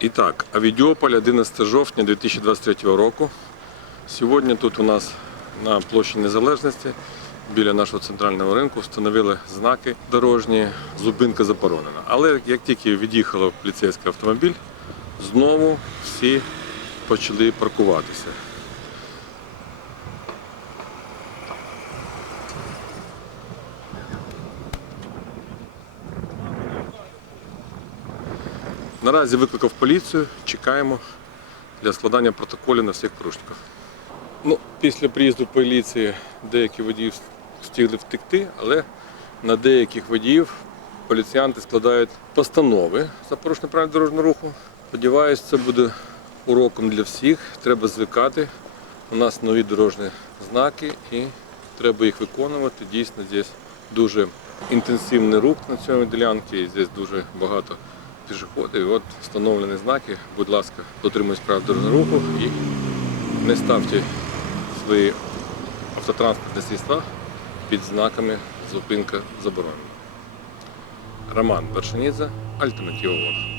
І так, Авідіополь, 11 жовтня 2023 року. Сьогодні тут у нас на площі Незалежності біля нашого центрального ринку встановили знаки дорожні, зупинка заборонена. Але як тільки від'їхав поліцейський автомобіль, знову всі почали паркуватися. Наразі викликав поліцію, чекаємо для складання протоколів на всіх порушниках. Ну, після приїзду поліції деякі водії встигли втекти, але на деяких водіїв поліціянти складають постанови за порушення правил дорожнього руху. Сподіваюсь, це буде уроком для всіх. Треба звикати. У нас нові дорожні знаки і треба їх виконувати. Дійсно, здесь дуже інтенсивний рух на цьому ділянці, і здесь дуже багато пішоходів. І от встановлені знаки. Будь ласка, дотримуйтесь прав дорожнього руху і не ставте свої автотранспортні средства під знаками зупинка заборонена. Роман Вершинідзе, Альтернатива ВОЗ.